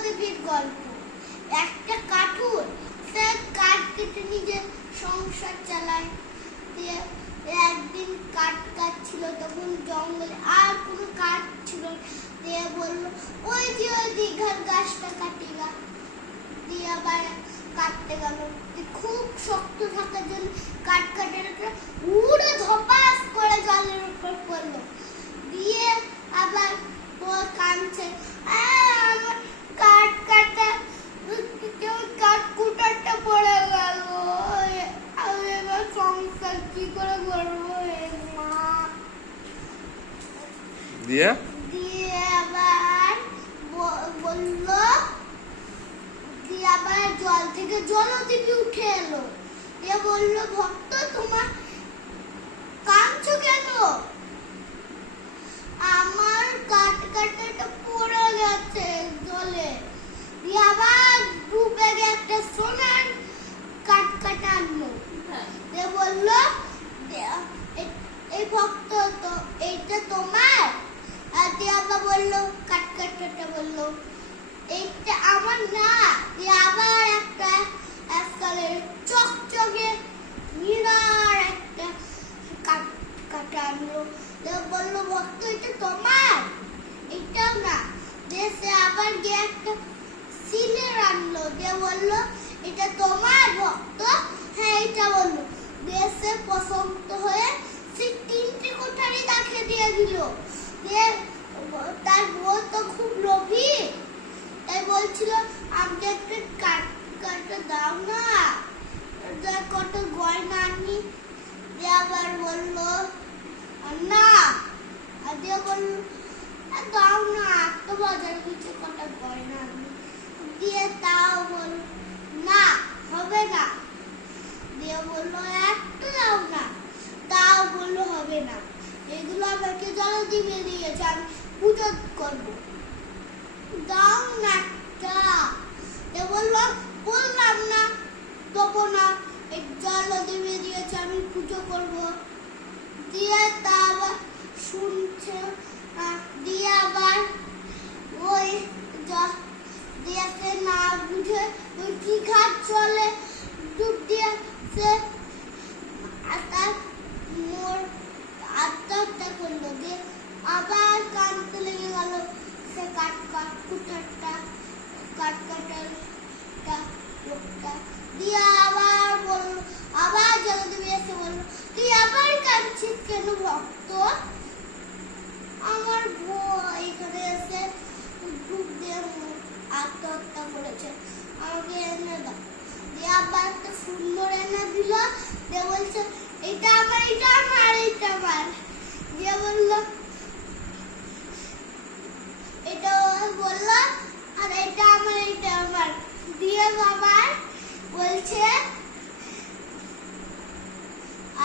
জলদেবীর গল্প। একটা কাঠুর সে কাঠ কেটে নিজে সংসার চালায়। দিয়ে একদিন কাঠ কাটছিল, তখন জঙ্গলে আর কোনো কাঠ ছিল না। দিয়ে বলল, ওই যে ওই দীঘার গাছটা কাটি গা। দিয়ে আবার কাটতে গেল, খুব শক্ত থাকার জন্য কাঠ কাটে উড়ে ধপাস করে জলের উপর পড়লো। দিয়ে আবার ও কাঁদছে, আমার কাঠ কাটা কাঠ কুটারটা পড়ে গেল, আমি এবার সংসার কি করে করবো মা। দিয়ে আবার বললো, দিয়ে আবার জল থেকে জলদেবী উঠে এলো। দিয়ে বললো, ভক্ত তোমার কাঁদছো কেন? আমার কাঠ কাটাটা পড়ে গেছে জলে। দিয়ে আবার ডুবে গিয়ে একটা সোনার কাঠ কাটা আনলো। দিয়ে বললো, এই ভক্ত তো এইটা তোমার? আর দিয়ে আবার বললো, কাঠ কাটাটা বললো, এইটা আমার না। দিয়ে আবার একটা চকচকে হীরার একটা কাঠ কাটা আনলো। বললো, ভক্ত এটা তোমার? এটাও না। দিয়ে সে আবার গিয়ে একটা সিলের আনলো। দিয়ে বললো, এটা তোমার ভক্ত? হ্যাঁ এটা বললো। দিয়ে সে পছন্দ হয়ে সে 3টে কোঠারি তাকে দিয়ে দিল। দিয়ে তার বউ তো খুব লোভী, তাই বলছিল, আমাকে একটা কাঠ কাটা দাও না, কত গয়না আনি। দিয়ে আবার বললো না। আর দিয়ে বললো, দাও না, তো বাজার কিছু কটা গয়না আনি। দিয়ে তাও বল না, হবে না। দিয়ে বললো, একটু দাও না, তাও বললো হবে না। এগুলো আমাকে জলদেবী দিয়েছে, আমি পুজো করবো, দাও না একটা। দিয়ে বললো, বললাম না দেবো না, এই জলদেবী দিয়েছে, আমি পুজো করবো। দিয়ে তা আবার শুনছে। দিয়ে আবার ওই দিয়ে সে না বুঝে ওই কি ঘাট চলে ডুব দিয়ে সে তার আত্মহত্যা করলো। দিয়ে আবার কাঁদতে লেগে গেল সে কাঠ কুটারটা, কাঠ কাটারটা লোকটা। দিয়ে আবার বললো, আবার জলদেবী এসে বললো, তুই আবার কাঁদছিস কেন ভক্ত? আমার বউ এখানে এসে ডুব দিয়ে আত্মহত্যা করেছে, আমাকে এনে দাও। দিয়ে আবার একটা সুন্দর এনে দিল। দিয়ে বলছে, এটা আমার, এটা আমার, এটা আমার। দিয়ে বললো, এটা বললো, আর এটা আমার, এটা আমার। দিয়ে বাবা বলছে,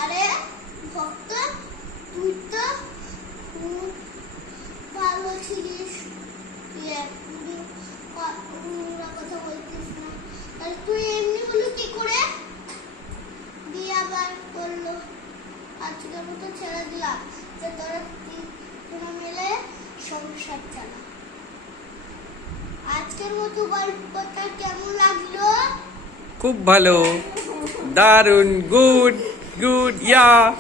আরে ভক্ত তুই তো খুব ভালো ছিলিস, কথা বলতিস না, তাহলে তুই এমনি হলো কি করে? দিয়ে আবার বললো, আজকের মতো ছেড়ে দিলাম, যে তোরা মিলে সংসার চালা। আজকের মতো গল্পটা কেমন লাগলো? খুব ভালো, দারুন, গুড, ইয়া।